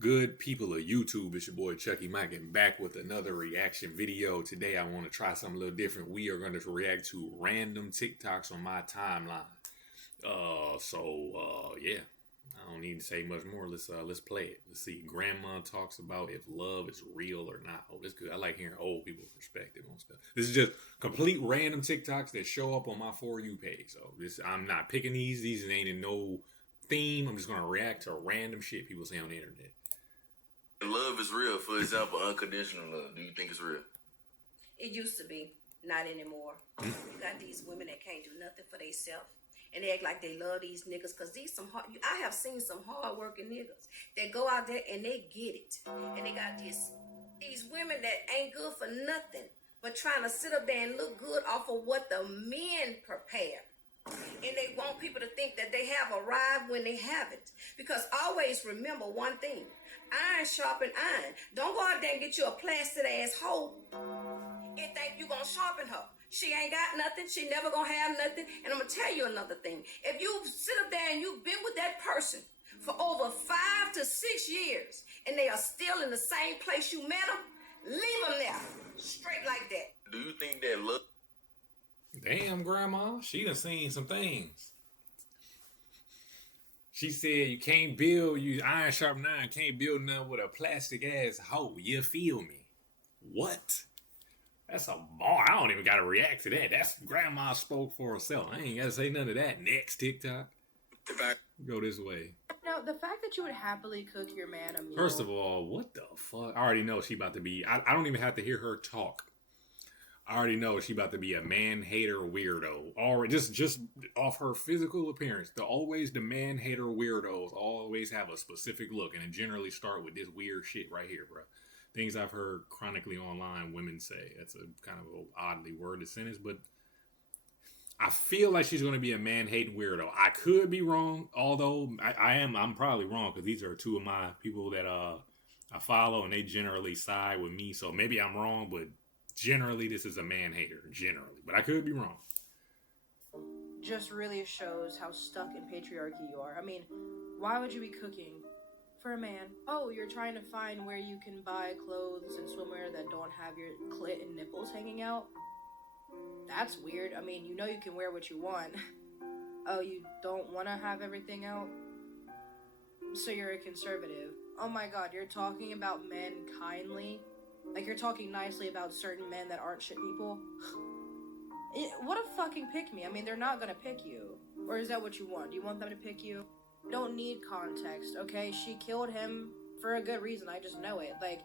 Good people of YouTube, it's your boy Chucky Mike and back with another reaction video. Today I want to try something a little different. We are going to react to random TikToks on my timeline. Yeah. I don't need to say much more. Let's play it. Let's see. Grandma talks about if love is real or not. Oh, that's good. I like hearing old people's perspective on stuff. This is just complete random TikToks that show up on my For You page. So I'm not picking these. These ain't in no theme. I'm just gonna react to random shit people say on the internet. Love is real. For example, unconditional love. Do you think it's real? It used to be, not anymore. You got these women that can't do nothing for themselves, and they act like they love these niggas. Cause I have seen some hard working niggas that go out there and they get it, and they got these women that ain't good for nothing, but trying to sit up there and look good off of what the men prepare. And they want people to think that they have arrived when they haven't. Because always remember one thing. Iron sharpen iron. Don't go out there and get you a plastic ass hoe and think you gonna sharpen her. She ain't got nothing. She never gonna have nothing. And I'm gonna tell you another thing. If you sit up there and you've been with that person for over 5 to 6 years and they are still in the same place you met them, leave them there. Straight like that. Do you think that love... Damn, Grandma, she done seen some things. She said you can't build, you iron sharp iron, can't build nothing with a plastic ass hoe. You feel me? What? That's a bar. I don't even gotta react to that. That's Grandma spoke for herself. I ain't gotta say none of that. Next TikTok. Go this way. Now, the fact that you would happily cook your man a meal. First of all, what the fuck? I already know she about to be. I don't even have to hear her talk. I already know she about to be a man-hater weirdo. Already, just off her physical appearance. The man-hater weirdos always have a specific look, and it generally start with this weird shit right here, bro. Things I've heard chronically online women say. That's a kind of an oddly worded sentence, but I feel like she's going to be a man-hating weirdo. I could be wrong, although I'm probably wrong, because these are two of my people that I follow, and they generally side with me, so maybe I'm wrong, but generally, this is a man-hater, generally. But I could be wrong. Just really shows how stuck in patriarchy you are. I mean, why would you be cooking for a man? Oh, you're trying to find where you can buy clothes and swimwear that don't have your clit and nipples hanging out? That's weird. I mean, you know you can wear what you want. Oh, you don't want to have everything out? So you're a conservative. Oh my god, you're talking about men kindly? Like, you're talking nicely about certain men that aren't shit people? What a fucking pick me. I mean, they're not gonna pick you. Or is that what you want? Do you want them to pick you? You don't need context, okay? She killed him for a good reason. I just know it. Like,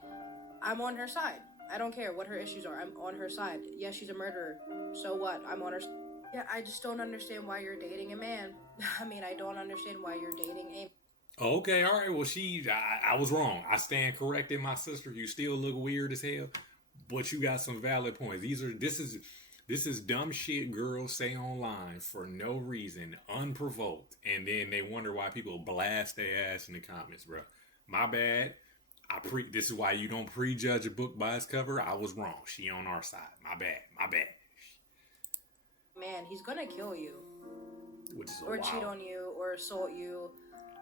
I'm on her side. I don't care what her issues are. I'm on her side. Yes, she's a murderer. So what? I'm on her side. Yeah, I just don't understand why you're dating a man. I mean, I don't understand why you're dating a... Okay, all right. Well, I was wrong. I stand corrected, my sister. You still look weird as hell, but you got some valid points. This is dumb shit girls say online for no reason, unprovoked, and then they wonder why people blast their ass in the comments, bro. My bad. This is why you don't prejudge a book by its cover. I was wrong. She on our side. My bad. My bad. Man, he's gonna kill you, Which is or cheat on you, or assault you.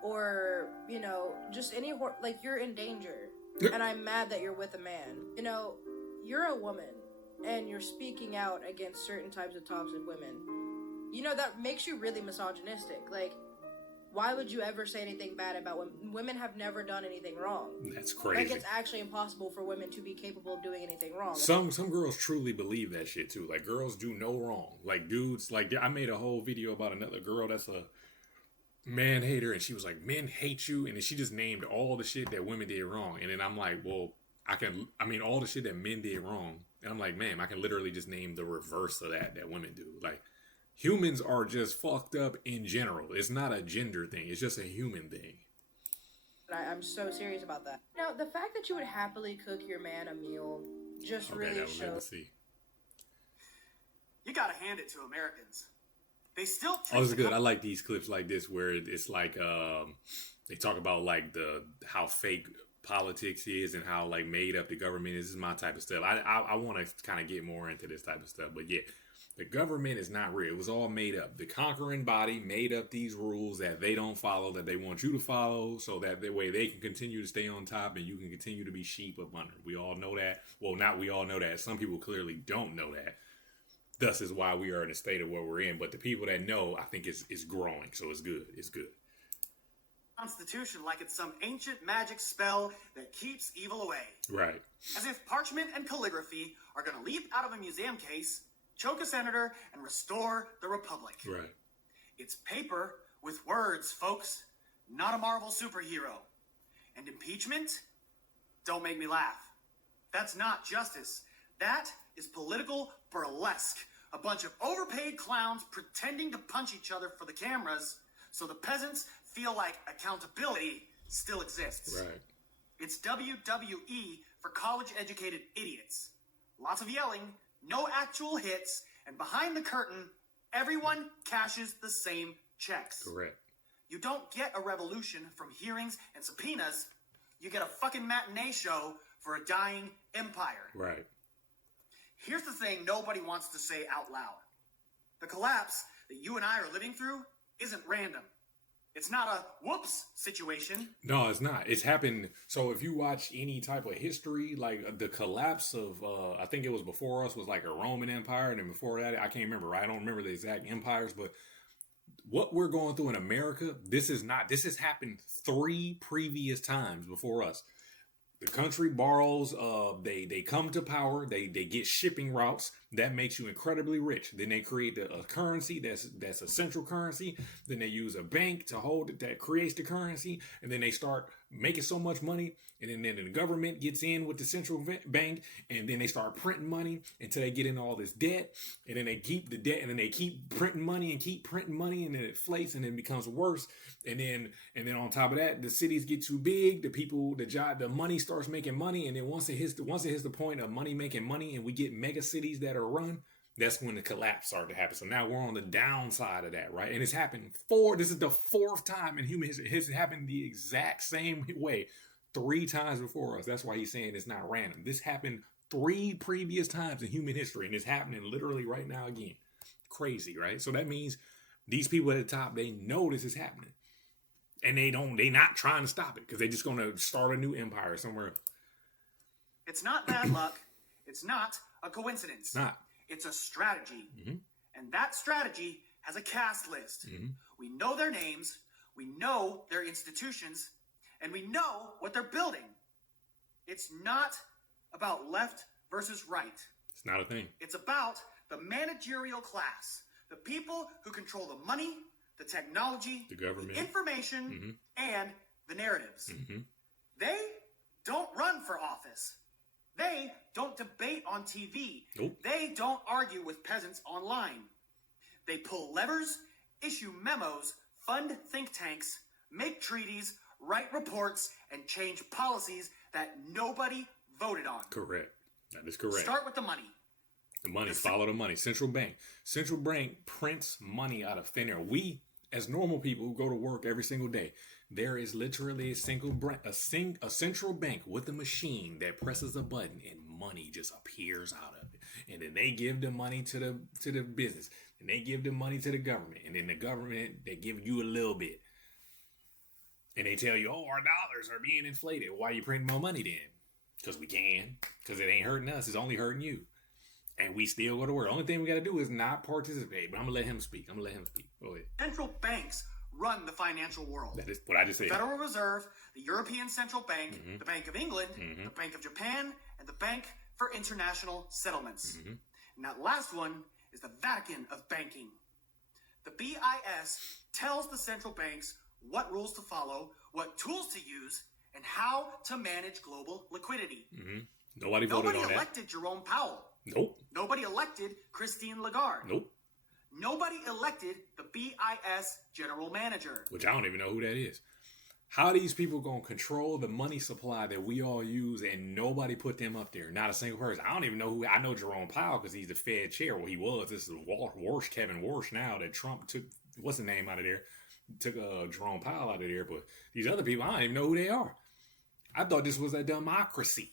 Or, you know, just like, you're in danger. And I'm mad that you're with a man. You know, you're a woman. And you're speaking out against certain types of toxic women. You know, that makes you really misogynistic. Like, why would you ever say anything bad about women? Women have never done anything wrong. That's crazy. Like, it's actually impossible for women to be capable of doing anything wrong. Some girls truly believe that shit, too. Like, girls do no wrong. Like, dudes, like, I made a whole video about another girl that's a man hater, and she was like, men hate you, and then she just named all the shit that women did wrong, and then I'm like, well, all the shit that men did wrong, and I'm like, man, I can literally just name the reverse of that women do. Like, humans are just fucked up in general. It's not a gender thing, it's just a human thing. I'm so serious about that. Now, the fact that you would happily cook your man a meal just really shows. You gotta hand it to Americans. They still this is good. I like these clips like this where it's like they talk about like how fake politics is and how like made up the government is. This is my type of stuff. I want to kind of get more into this type of stuff. But yeah, The government is not real. It was all made up. The conquering body made up these rules that they don't follow, that they want you to follow, so that the way they can continue to stay on top and you can continue to be sheep up under. We all know that. Well, not we all know that. Some people clearly don't know that. Thus is why we are in the state of where we're in. But the people that know, I think is growing. So it's good. It's good. Constitution like it's some ancient magic spell that keeps evil away. Right. As if parchment and calligraphy are going to leap out of a museum case, choke a senator, and restore the republic. Right. It's paper with words, folks, not a Marvel superhero. And impeachment? Don't make me laugh. That's not justice. That is political burlesque. A bunch of overpaid clowns pretending to punch each other for the cameras so the peasants feel like accountability still exists. Right. It's WWE for college-educated idiots. Lots of yelling, no actual hits, and behind the curtain, everyone cashes the same checks. Correct. You don't get a revolution from hearings and subpoenas. You get a fucking matinee show for a dying empire. Right. Here's the thing nobody wants to say out loud. The collapse that you and I are living through isn't random. It's not a whoops situation. No, it's not. It's happened. So if you watch any type of history, like the collapse of, I think it was before us was like a Roman Empire. And then before that, I can't remember. I don't remember the exact empires, but what we're going through in America, this has happened 3 previous times before us. The country borrows, they come to power, they get shipping routes, that makes you incredibly rich. Then they create a currency that's a central currency. Then they use a bank to hold it that creates the currency. And then they start making so much money. And then the government gets in with the central bank. And then they start printing money until they get in all this debt. And then they keep the debt and then they keep printing money and keep printing money. And then it inflates and then it becomes worse. And then on top of that, the cities get too big. The money starts making money. And then once it hits the point of money making money and we get mega cities that are run, that's when the collapse started to happen. So now we're on the downside of that, right? And it's happened this is the 4th time in human history. It's happened the exact same way 3 times before us. That's why he's saying it's not random. This happened 3 previous times in human history, and it's happening literally right now again. Crazy, right? So that means these people at the top, they know this is happening. And they not trying to stop it because they're just going to start a new empire somewhere. It's not bad luck. It's not a coincidence. It's not. It's a strategy. Mm-hmm. And that strategy has a cast list. Mm-hmm. We know their names, we know their institutions, and we know what they're building. It's not about left versus right. It's not a thing. It's about the managerial class, the people who control the money, the technology, The government. the information, and the narratives. Mm-hmm. They don't run for office. They don't debate on TV. Nope. They don't argue with peasants online. They pull levers, issue memos, fund think tanks, make treaties, write reports, and change policies that nobody voted on. Correct. That is correct. Start with the money. The money, follow the money. Central bank prints money out of thin air. We, as normal people who go to work every single day, there is literally a central bank with a machine that presses a button and money just appears out of it. And then they give the money to the business, and they give the money to the government, and then the government, they give you a little bit. And they tell you, oh, our dollars are being inflated. Why are you printing more money then? Because we can. Because it ain't hurting us. It's only hurting you. And we still go to work. The only thing we got to do is not participate. But I'm going to let him speak. Go ahead. Central banks run the financial world. That is what I just said. The Federal Reserve, the European Central Bank, the Bank of England, the Bank of Japan, and the Bank for International Settlements. And that last one is the Vatican of banking. The BIS tells the central banks what rules to follow, what tools to use, and how to manage global liquidity. Nobody voted on that. Nobody elected Jerome Powell. Nope. Nobody elected Christine Lagarde. Nope. Nobody elected the BIS general manager. Which I don't even know who that is. How are these people going to control the money supply that we all use and nobody put them up there? Not a single person. I don't even know who. I know Jerome Powell because he's the Fed chair. Well, he was. This is Kevin Warsh now that Trump took, what's the name out of there? Took Jerome Powell out of there. But these other people, I don't even know who they are. I thought this was a democracy.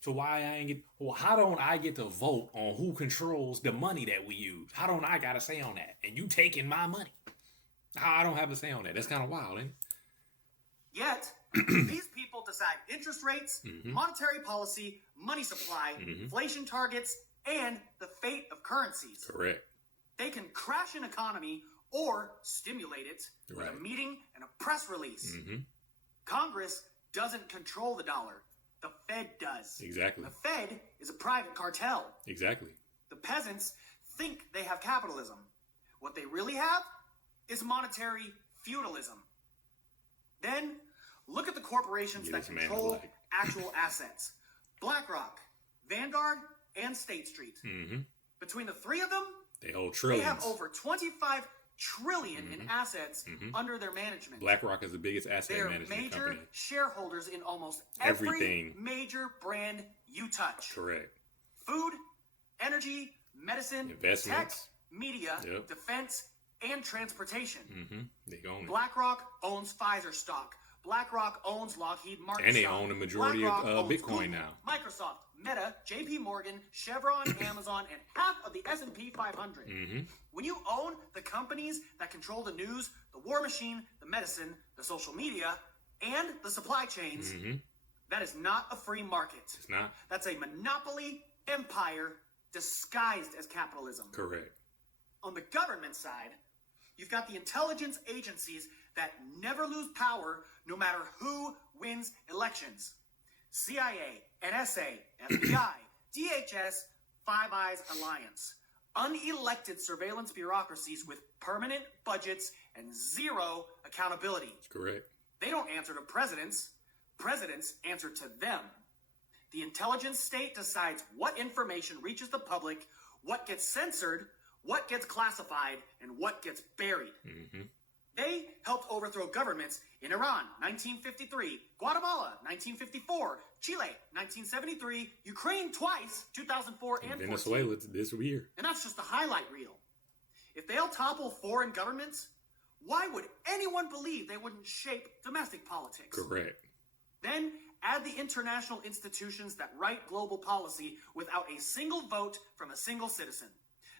So why I ain't get? Well, how don't I get to vote on who controls the money that we use? How don't I got a say on that? And you taking my money? How I don't have a say on that? That's kind of wild, ain't it? Yet, these people decide interest rates, Mm-hmm. monetary policy, money supply, inflation targets, and the fate of currencies. Correct. They can crash an economy or stimulate it with Right. a meeting and a press release. Mm-hmm. Congress doesn't control the dollar. The Fed does. Exactly. The Fed is a private cartel. Exactly. The peasants think they have capitalism. What they really have is monetary feudalism. Then, look at the corporations Yeah, that this man is control like- actual assets. BlackRock, Vanguard, and State Street. Mm-hmm. Between the three of them, They hold they trillions. have over 25 trillion in assets under their management. BlackRock is the biggest asset They're management major company. shareholders in almost Everything. every major brand you touch. Correct. Food, energy, medicine, Investments. tech, media, Yep. defense, and transportation. Mm-hmm. They own it. BlackRock owns Pfizer stock. BlackRock owns Lockheed Martin And they stock. own the majority of, BlackRock owns Bitcoin Google, now. Microsoft, Meta, JP Morgan, Chevron, Amazon, and half of the S&P 500. Mm-hmm. When you own the companies that control the news, the war machine, the medicine, the social media, and the supply chains, Mm-hmm. that is not a free market. It's not. That's a monopoly empire disguised as capitalism. Correct. On the government side, you've got the intelligence agencies that never lose power no matter who wins elections. CIA, NSA, FBI, DHS, Five Eyes Alliance. Unelected surveillance bureaucracies with permanent budgets and zero accountability. Correct. They don't answer to presidents. Presidents answer to them. The intelligence state decides what information reaches the public, what gets censored, what gets classified, and what gets buried. Mm-hmm. They helped overthrow governments in Iran, 1953, Guatemala, 1954, Chile, 1973, Ukraine twice, 2004 and 14. Venezuela this year. And that's just the highlight reel. If they'll topple foreign governments, why would anyone believe they wouldn't shape domestic politics? Correct. Then add the international institutions that write global policy without a single vote from a single citizen.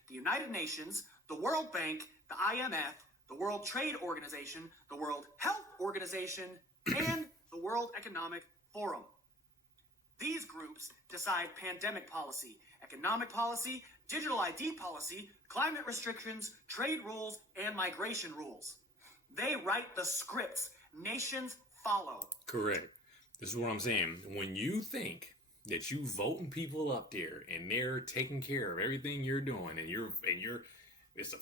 The United Nations, the World Bank, the IMF, the World Trade Organization, the World Health Organization, and the World Economic Forum. These groups decide pandemic policy, economic policy, digital ID policy, climate restrictions, trade rules, and migration rules. They write the scripts nations follow. Correct. This is what I'm saying. When you think that you voting people up there and they're taking care of everything you're doing and you're it's a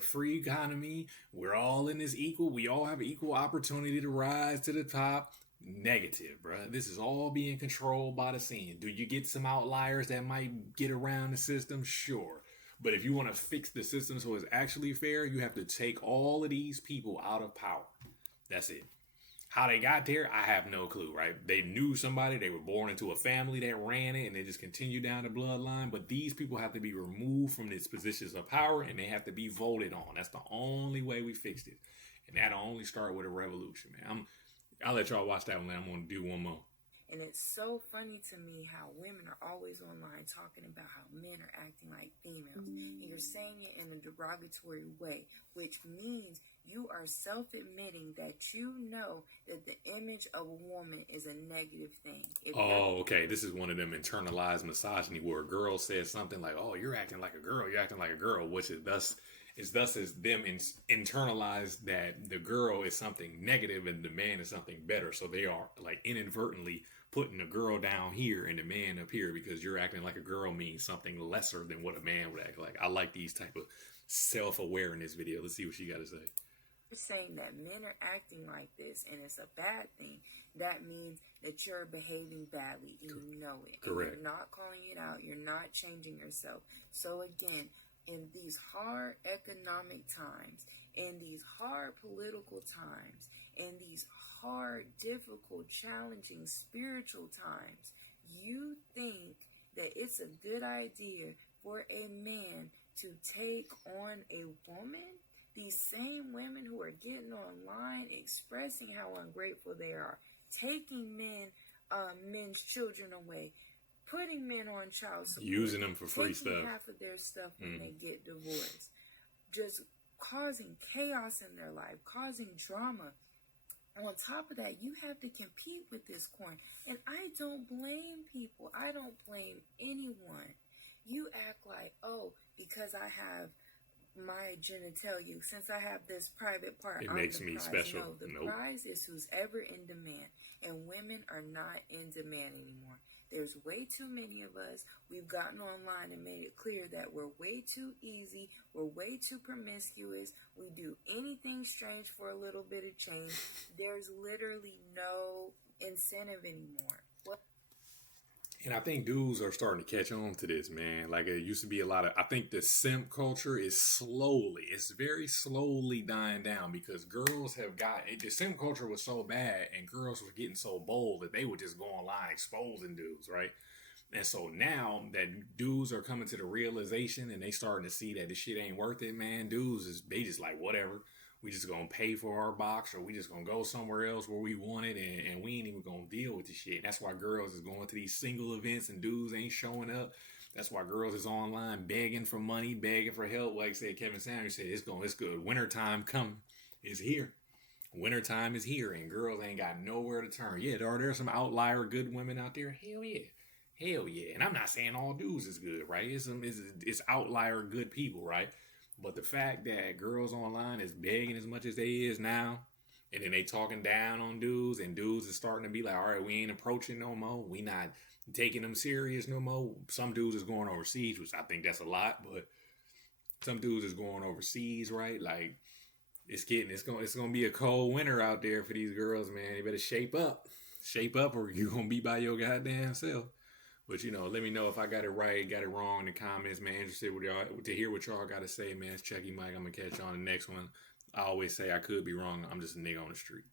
free economy. We're all in this equal. We all have equal opportunity to rise to the top. Negative, bruh. This is all being controlled by the scene. Do you get some outliers that might get around the system? Sure. But if you want to fix the system so it's actually fair, you have to take all of these people out of power. That's it. How they got there, I have no clue, right? They knew somebody, they were born into a family that ran it, and they just continue down the bloodline. But these people have to be removed from these positions of power, and they have to be voted on. That's the only way we fixed it. And that'll only start with a revolution, man. I'll let y'all watch that one. I'm going to do one more. And it's so funny to me how women are always online talking about how men are acting like females. And you're saying it in a derogatory way, which means you are self-admitting that you know that the image of a woman is a negative thing. Oh, okay. This is one of them internalized misogyny where a girl says something like, oh, you're acting like a girl. You're acting like a girl, which is thus as them internalized that the girl is something negative and the man is something better. So they are like inadvertently putting the girl down here and the man up here because you're acting like a girl means something lesser than what a man would act like. I like these type of self-awareness videos. Let's see what she got to say. You're saying that men are acting like this and it's a bad thing. That means that you're behaving badly and you know it. Correct. And you're not calling it out. You're not changing yourself. So again, in these hard economic times, in these hard political times, in these hard, difficult, challenging spiritual times, you think that it's a good idea for a man to take on a woman? These same women who are getting online expressing how ungrateful they are, taking men's children away, putting men on child support, using them for free taking stuff. half of their stuff when they get divorced, just causing chaos in their life, causing drama. On top of that, you have to compete with this corn. And I don't blame people. I don't blame anyone. You act like, oh, because I have my genitalia, since I have this private part, It I'm makes the me prize. special. No, the Nope. prize is who's ever in demand. And women are not in demand anymore. There's way too many of us. We've gotten online and made it clear that we're way too easy. We're way too promiscuous. We do anything strange for a little bit of change. There's literally no incentive anymore. What? And I think dudes are starting to catch on to this, man. Like it used to be a lot of, I think the simp culture is it's very slowly dying down because girls have the simp culture was so bad and girls were getting so bold that they would just go online exposing dudes, right? And so now that dudes are coming to the realization and they starting to see that this shit ain't worth it, man, they just like, whatever. We just gonna pay for our box or we just gonna go somewhere else where we want it and we ain't even gonna deal with the shit. That's why girls is going to these single events and dudes ain't showing up. That's why girls is online begging for money, begging for help. Like said Kevin Samuels said, it's good. Wintertime coming is here. Wintertime is here and girls ain't got nowhere to turn. Yeah, are there some outlier good women out there? Hell yeah. Hell yeah. And I'm not saying all dudes is good, right? It's outlier good people, right? But the fact that girls online is begging as much as they is now, and then they talking down on dudes, and dudes is starting to be like, all right, we ain't approaching no more. We not taking them serious no more. Some dudes is going overseas, which I think that's a lot, but some dudes is going overseas, right? Like, it's gonna be a cold winter out there for these girls, man. You better shape up. Shape up or you're gonna be by your goddamn self. But, let me know if I got it right, got it wrong in the comments, man. Interested with y'all to hear what y'all got to say, man. It's Checky Mike. I'm going to catch you on the next one. I always say I could be wrong. I'm just a nigga on the street.